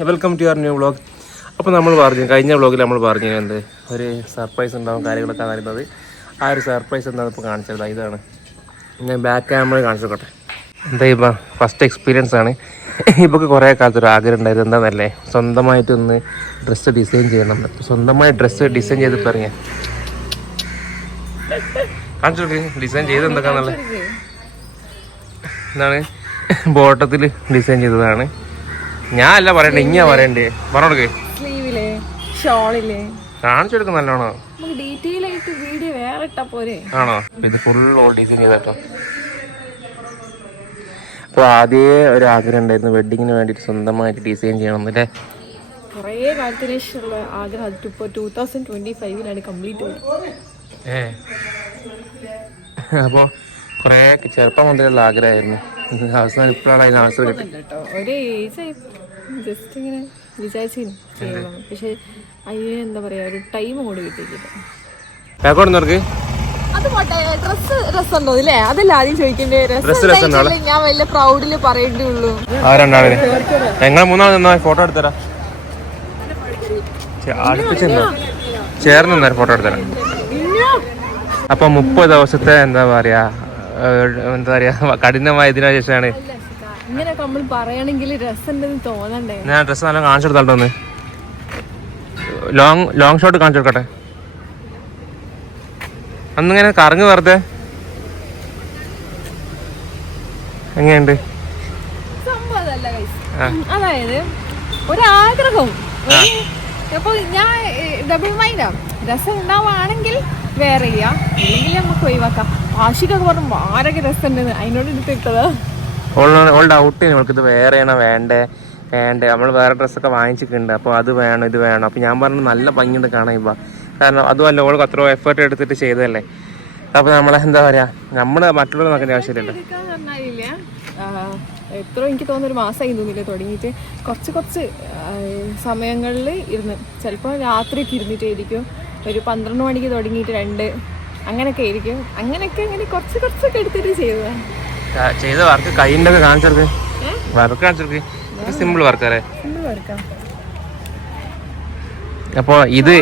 Welcome to your new vlog. അപ്പോൾ നമ്മൾ പറഞ്ഞു കഴിഞ്ഞ വ്ളോഗിൽ നമ്മൾ പറഞ്ഞു എന്ത് ഒരു സർപ്രൈസ് ഉണ്ടാവും കാര്യങ്ങളൊക്കെ അറിയുന്നത്. ആ ഒരു സർപ്രൈസ് എന്താണെന്ന് ഇപ്പോൾ കാണിച്ചത് ഇതാണ്. ഞാൻ ബാക്ക് ക്യാമറ കാണിച്ചോട്ടെ. എന്താ ഇപ്പം ഫസ്റ്റ് എക്സ്പീരിയൻസ് ആണ്. ഇപ്പോൾ കുറേ കാലത്തൊരു ആഗ്രഹം ഉണ്ടായത് എന്താണെന്നല്ലേ, സ്വന്തമായിട്ടൊന്ന് ഡ്രസ്സ് ഡിസൈൻ ചെയ്യണം. സ്വന്തമായി ഡ്രസ്സ് ഡിസൈൻ ചെയ്ത് പറഞ്ഞ കാണിച്ചു നോക്കി. ഡിസൈൻ ചെയ്ത് എന്തൊക്കെയാണെന്നുള്ളത് എന്താണ് ബോട്ടത്തിൽ ഡിസൈൻ ചെയ്തതാണ്. ഞാൻ അല്ല പറയണ്ടേ, ഇങ്ങനെ പറയണ്ടേ, പറഞ്ഞോടക്ക് കാണിച്ചു കൊടുക്കും നല്ലോണോ. ആണോ? ഇത് ഫുൾ ഓൾ ഡിസൈൻ ചെയ്തോ. അപ്പോൾ ആദ്യമേ ഒരു ആഗ്രഹം ഉണ്ടായിരുന്നു വെഡിങ്ങിന് വേണ്ടിയിട്ട് സ്വന്തമായിട്ട് ഡിസൈൻ ചെയ്യണം അല്ലേ. കുറേ കാലത്തിന് ശേഷമുള്ള ആഗ്രഹം ഇപ്പോൾ 2025 കംപ്ലീറ്റ് ആയി. അപ്പോൾ കുറേ ചെറുപ്പം മുതലുള്ള ആഗ്രഹമായിരുന്നു. അവസാനം ഇപ്പോഴാണ് അതിന് അവസരം കിട്ടി. ഒരു ഏജായി ജസ്റ്റ് ഇങ്ങനെ വിചാരിച്ചിരുന്നു ചെയ്യണം. പക്ഷെ അതിന് എന്താ പറയാ, ഒരു ടൈം കൂടി കിട്ടിയില്ല. അത് പോട്ടെ, ഡ്രസ് രസമുണ്ടോ ഇല്ലേ? അതല്ല ആദ്യം ചോദിക്കണ്ടേ. ഞാൻ വലിയ പ്രൗഡില് പറയേണ്ടുള്ളൂ. ഞങ്ങൾ മൂന്നാൾ ഫോട്ടോ എടുത്തരാം. ചേർന്ന് ഫോട്ടോ എടുത്തരാം. അപ്പൊ 30 ദിവസത്തെ എന്താ പറയാ കഠിനമായ ഇതിനു ശേഷമാണ് ഇങ്ങനെ നമ്മൾ പറയണെങ്കിൽ രസമുണ്ടെന്ന് തോന്നണ്ടേ. ഞാൻ ഡ്രസ്സ് നല്ല കാണിച്ചു കൊടുത്തോന്ന്. ലോങ് ഷോട്ട് കാണിച്ചു കൊടുക്കട്ടെ. അന്നിങ്ങനെ കറങ്ങി വെറുതെ എങ്ങനെയുണ്ട് സംഭവം? അതായത് ഒരാഗ്രഹം. അപ്പൊ ഞാൻ ഡബിൾ മൈൻഡാ. രസം ഉണ്ടാവുകയാണെങ്കിൽ വേറെ ചെയ്യാം, ഇല്ലെങ്കിൽ നമുക്ക് ഒഴിവാക്കാം. ആഷിക്കൊക്കെ പറഞ്ഞു ആരൊക്കെ രസം ഉണ്ടെന്ന്, അതിനോട് എടുത്തിട്ടത് ഓൾഡ് ഔട്ട്. നമ്മൾക്കിത് വേറെയാണോ വേണ്ടേ നമ്മൾ വേറെ ഡ്രസ്സൊക്കെ വാങ്ങിച്ചിട്ടുണ്ട്. അപ്പോൾ അത് വേണം ഇത് വേണം. അപ്പോൾ ഞാൻ പറഞ്ഞു നല്ല ഭംഗിയുണ്ട് കാണാൻ ഇപ്പം. കാരണം അതുമല്ല, ഓൾക്ക് അത്ര എഫേർട്ട് എടുത്തിട്ട് ചെയ്തതല്ലേ. അപ്പോൾ നമ്മളെ എന്താ പറയുക, നമ്മൾ മറ്റുള്ളവർ നോക്കേണ്ട ആവശ്യമില്ലല്ലോ. എത്ര എനിക്ക് തോന്നുന്നു ഒരു മാസമായി തോന്നില്ല തുടങ്ങിയിട്ട്. കുറച്ച് സമയങ്ങളിൽ ഇരുന്ന് ചിലപ്പോൾ രാത്രിയൊക്കെ ഇരുന്നിട്ടായിരിക്കും. ഒരു 12 മണിക്ക് തുടങ്ങിയിട്ട് 2 അങ്ങനെയൊക്കെ ആയിരിക്കും. അങ്ങനെയൊക്കെ കുറച്ചൊക്കെ എടുത്തിട്ട് ചെയ്തതാണ്. ചെയ്ത വർക്ക് കൈൻ്റെ ഒക്കെ കാണിച്ചെടുക്ക്. വർക്ക് കാണിച്ചെടുക്ക്. സിമ്പിൾ വർക്കല്ലേ. അപ്പോൾ ഇത്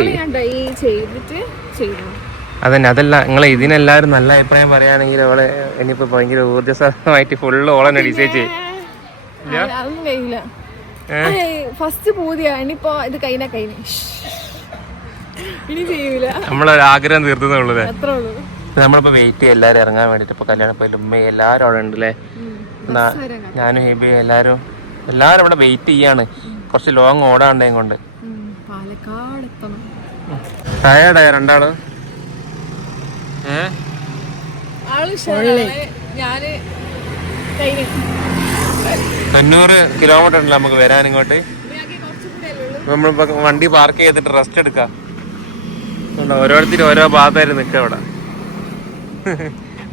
അതന്നെ. അതല്ല, നിങ്ങൾ ഇതിനെല്ലാവരും നല്ല അഭിപ്രായം പറയുകയാണെങ്കിൽ അവളെ ഇനിയിപ്പോൾ ഭയങ്കര ഊർജ്ജസ്വലമായിട്ട് ഫുള്ള് ഓളെന്നെ ഡിസൈൻ ചെയ്യും. അതൊന്നും കഴിയില്ല. ഫസ്റ്റ് പൂതിയാ. ഇനിയിപ്പോ ഇത് കഴിഞ്ഞ ഇനി ചെയ്യൂല. നമ്മളൊരു ആഗ്രഹം തീർത്തുള്ളൂ. അത്രേ ഉള്ളൂ. നമ്മളിപ്പോ വെയിറ്റ് ചെയ്യും എല്ലാരും ഇറങ്ങാൻ വേണ്ടിട്ട്. ഇപ്പൊ കല്യാണപ്പോ ഉമ്മ എല്ലാരും അവിടെ ഉണ്ടല്ലേ. ഞാനും ഹേബി എല്ലാരും ഇവിടെ വെയിറ്റ് ചെയ്യാണ്. കുറച്ച് ലോങ് ഓടാണ്ടേ കൊണ്ട്. പാലക്കാട് എത്തണം. ടയേർഡായ രണ്ടാള്. ഞാന് 90 കിലോമീറ്റർ ഉണ്ടല്ലോ നമുക്ക് വരാൻ ഇങ്ങോട്ട്. നമ്മളിപ്പോ വണ്ടി പാർക്ക് ചെയ്തിട്ട് റെസ്റ്റ് എടുക്കാം. ഓരോരുത്തരും ഓരോ ഭാഗത്തായിരുന്നു നിൽക്കുക അവിടെ.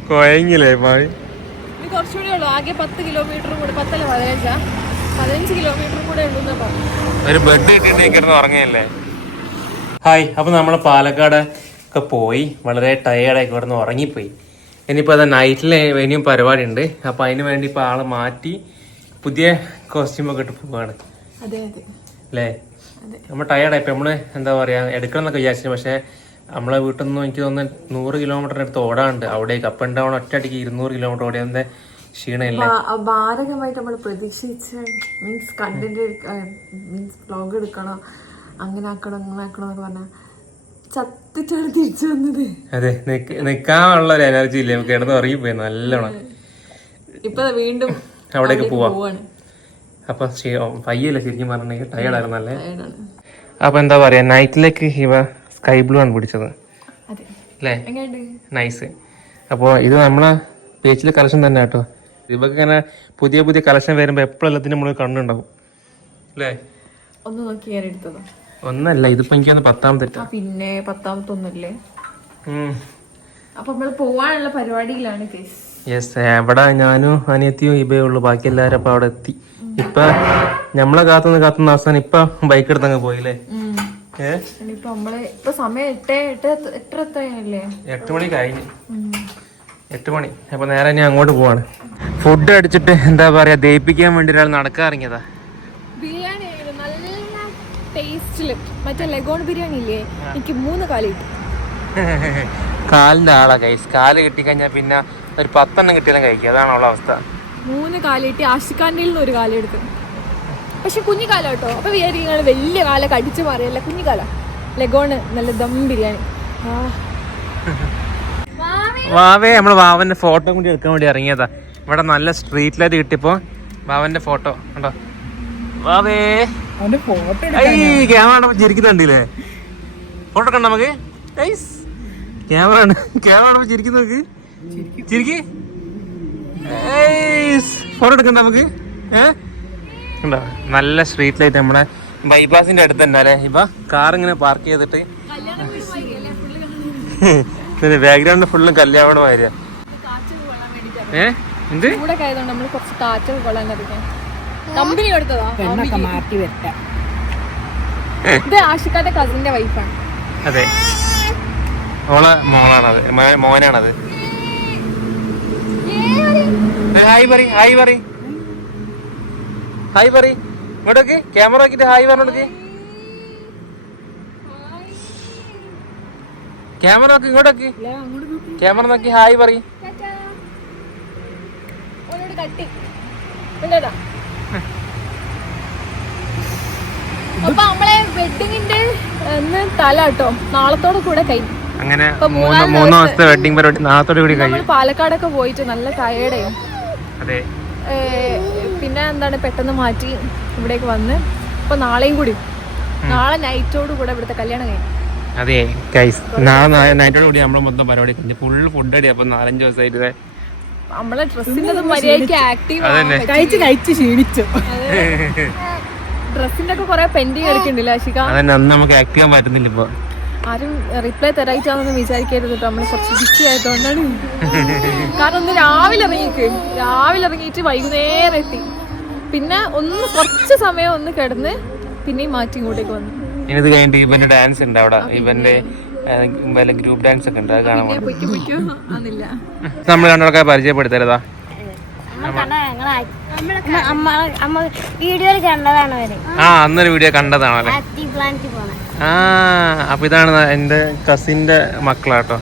കൊയങ്ങില്ലേ മായി. കുറച്ചുകൂടെ ഉള്ളു. ആകെ 10 കിലോമീറ്റർ കൂടെ, 15 കിലോമീറ്റർ കൂടെ ഉള്ളൂ. ഒരു ബെഡ് കിട്ടിയിട്ട് ഉറങ്ങിയല്ലേ. ഹായ്. അപ്പൊ നമ്മള് പാലക്കാട് ഒക്കെ പോയി വളരെ ടയേർഡായി കിടന്ന് ഉറങ്ങിപ്പോയി. ഇനിയിപ്പോൾ അത് നൈറ്റിൽ ഇനിയും പരിപാടി ഉണ്ട്. അപ്പോൾ അതിന് വേണ്ടി ഇപ്പോൾ ആള് മാറ്റി പുതിയ കോസ്റ്റ്യൂമൊക്കെ ഇട്ട് പോവാണ് അല്ലേ. നമ്മൾ ടയേർഡായി. ഇപ്പം നമ്മൾ എന്താ പറയുക എടുക്കണം എന്നൊക്കെ വിചാരിച്ചു. പക്ഷേ നമ്മളെ വീട്ടിൽ നിന്നും എനിക്ക് തോന്നുന്നു 100 കിലോമീറ്ററിന് അടുത്ത് ഓടാണ്ട് അവിടേക്ക്. അപ്പ് ആൻഡ് ഡൗൺ ഒറ്റയടിക്ക് 200 കിലോമീറ്റർ ഓടിയതിൻ്റെ ക്ഷീണമില്ല. ഭാരകമായിട്ട് നമ്മൾ പ്രതീക്ഷിച്ച മീൻസ് കണ്ടന്റ് മീൻസ് വ്ലോഗ് എടുക്കണം, അങ്ങനെ ആക്കണം എന്നൊക്കെ പറഞ്ഞാൽ ചത്തിട്ടാണ് തിരിച്ചു വന്നത്. അതെ, നിൽക്കാനുള്ള ഒരു എനർജി ഇല്ല. നമുക്ക് കിടന്ന് ഉറങ്ങിപ്പോയി നല്ലോണം. ഇപ്പൊ വീണ്ടും അവിടേക്ക് പോവാണ്. അപ്പൊ പയ്യല്ലേ ശരിക്കും പറഞ്ഞെങ്കിൽ ടയേർഡായിരുന്നല്ലേ. അപ്പൊ എന്താ പറയാ, നൈറ്റിലേക്ക് ഇവ സ്കൈ ബ്ലൂ ആണ് പിടിച്ചത് അല്ലേ. നൈസ്. അപ്പോൾ ഇത് നമ്മളെ പേജിലെ കളക്ഷൻ തന്നെ കേട്ടോ. ഇവക്ക് ഇങ്ങനെ പുതിയ കളക്ഷൻ വരുമ്പോ എപ്പോഴെല്ലാത്തിനും നമ്മൾ കണ്ണുണ്ടാവും അല്ലേ. ഒന്ന് നോക്കി ഞാൻ എടുത്തതാ. ഒന്നല്ല, ഇതിപ്പോ എനിക്ക് 10ാമത്തെ. പിന്നെ 10ാമത്തെ ഒന്നല്ലേ. അപ്പൊ നമ്മള് പോവാനുള്ള പരിപാടിയിലാണ്. യെസ്. എവിടെ ഞാനും അനിയത്തിയും ഇബേ ഉള്ളു. ബാക്കി എല്ലാരും അപ്പൊ അവിടെ എത്തി. ഇപ്പൊ നമ്മളെ കാത്തുനിന്ന് അവസാനം ഇപ്പൊ ബൈക്ക് എടുത്തങ്ങ് പോയില്ലേ. സമയം 8 മണി കഴിഞ്ഞു. 8 മണി. അപ്പൊ നേരെ ഞാൻ അങ്ങോട്ട് പോവാണ്. ഫുഡ് അടിച്ചിട്ട് എന്താ പറയാ ദഹിപ്പിക്കാൻ വേണ്ടി ഒരാൾ നടക്കാൻ ഇറങ്ങിയതാ. ബിരിയാണി നല്ല ടേസ്റ്റില് മറ്റേ ലഗോൺ ബിരിയാണി ഇല്ലേ, എനിക്ക് 3 കാല് കിട്ടും. കാലിന്റെ ആളാ ഗൈസ്. കാല് കിട്ടിക്കഴിഞ്ഞാൽ പിന്നെ ഒരു 10 കിട്ടിയാലും കഴിക്കുക. അതാണ് ഉള്ള അവസ്ഥ. 3 കാല് കിട്ടി. ആഷിഖാൻ്റെ ഒരു കാലം എടുത്തു. പക്ഷെ കുഞ്ഞു കാലം കേട്ടോ. അപ്പൊ വിചാരിക്കുന്നത് വലിയ കാലൊക്കെ അടിച്ചു മാറിയല്ല, കുഞ്ഞു കാല. ലഗോണ് നല്ല ദം ബിരിയാണി. വാവേ, നമ്മള് വാവന്റെ ഫോട്ടോ കൂടി എടുക്കാൻ വേണ്ടി ഇറങ്ങിയതാ. ഇവിടെ നല്ല സ്ട്രീറ്റ് ലൈറ്റ് കിട്ടിയപ്പോ വാവന്റെ ഫോട്ടോ കണ്ടോ. വാവേ ക്യാമറ ചിരിക്കുന്നുണ്ടല്ലേ? ഫോട്ടോ കണ്ടോ നമുക്ക്? ക്യാമറ ചിരിക്കുന്ന നോക്ക്. ചിരിക്ക്. ഫോട്ടോ എടുക്കണ്ട നമുക്ക്? കണ്ടോ നല്ല സ്ട്രീറ്റ് ലൈറ്റ് നമ്മുടെ ബൈപ്പാസിന്റെ അടുത്ത് തന്നെ അല്ലേ. ഇപ്പൊ കാർ ഇങ്ങനെ പാർക്ക് ചെയ്തിട്ട് ബാക്ക്ഗ്രൗണ്ട് ഫുള്ളും കല്യാണമായിരിക്കും. എന്ത് കമ്പനി കൊടുത്തതാ. ഇത് ആഷിഖാന്റെ കസിന്റെ വൈഫാണ്. അതെ, ഓളെ മോളാണത്, മോനാണത്. ഹായ് പറ ഇങ്ങോട്ടേക്ക്. ക്യാമറ ആക്കിട്ട് ഹായ് പറഞ്ഞോടക്ക്. ക്യാമറ നോക്കി ഇങ്ങോട്ടേക്ക്. ക്യാമറ നോക്കി ഹായ് പറ. അപ്പൊ നമ്മളെ വെഡിങ്ങിന്റെ തലാട്ടോ നാളത്തോടെ കൂടെ കഴിഞ്ഞു. അങ്ങനെ 3 ദിവസത്തെ വെഡിങ് പരിപാടി നാളത്തോടെ കൂടി കഴിഞ്ഞു. പാലക്കാടൊക്കെ പോയിട്ട് നല്ല ടയേർഡായും. അതെ. പിന്നെ എന്താണ് പെട്ടെന്ന് മാറ്റി ഇവിടേക്ക് വന്ന് ഇപ്പൊ നാളെയും കൂടി, നാളെ നൈറ്റോട് കൂടെ ഇവിടുത്തെ കല്യാണം കഴിഞ്ഞു. അതെ ഗൈസ്, നാളെ നൈറ്റോട് കൂടി നമ്മള് മൊത്തം പരിപാടി കഴിഞ്ഞു. ഫുള്ള് ഫുഡ് അടി. അപ്പൊ 4-5 ദിവസമായിട്ട് നമ്മളെ ഡ്രസ്സിന്റെ മര്യാദക്ക് ആക്റ്റീവ് കഴിച്ച് ക്ഷീണിച്ചു. ഡ്രസ്സിന്റെ ഒക്കെ കൊറേ പെൻഡിങ് എടുക്കണ്ടില്ല ആഷിക. അതന്നെ, അന്ന് നമുക്ക് ആക്റ്റീവ് ചെയ്യാൻ പറ്റുന്നില്ല. ഇപ്പൊ ആരും റിപ്ലൈ തരായിട്ടാണെന്ന് വിചാരിക്കരുത് കേട്ടോ. നമ്മള് കുറച്ച് ബിസി ആയതുകൊണ്ടാണ്. കാരണം ഒന്ന് രാവിലെ ഇറങ്ങിയിട്ട് വൈകുന്നേരം എത്തി. പിന്നെ ഒന്ന് കുറച്ച് സമയം ഒന്ന് കിടന്ന് പിന്നെയും മാറ്റി ഇങ്ങോട്ടേക്ക് വന്നു. ഇനി ഇത് കഴിഞ്ഞിട്ട് ഇവന്റെ ഡാൻസ് ഉണ്ട് അവിടെ. ഇവന്റെ ഗ്രൂപ്പ് ഡാൻസ് ഒക്കെ ഉണ്ട്. അത് കാണാൻ നമ്മൾ കണ്ടൊക്കെ പരിചയപ്പെടുത്തരുതാ. അന്നൊരു വീഡിയോ കണ്ടതാണല്ലേ. അപ്പൊ ഇതാണ് എന്റെ കസിന്റെ മക്കളാട്ടോ.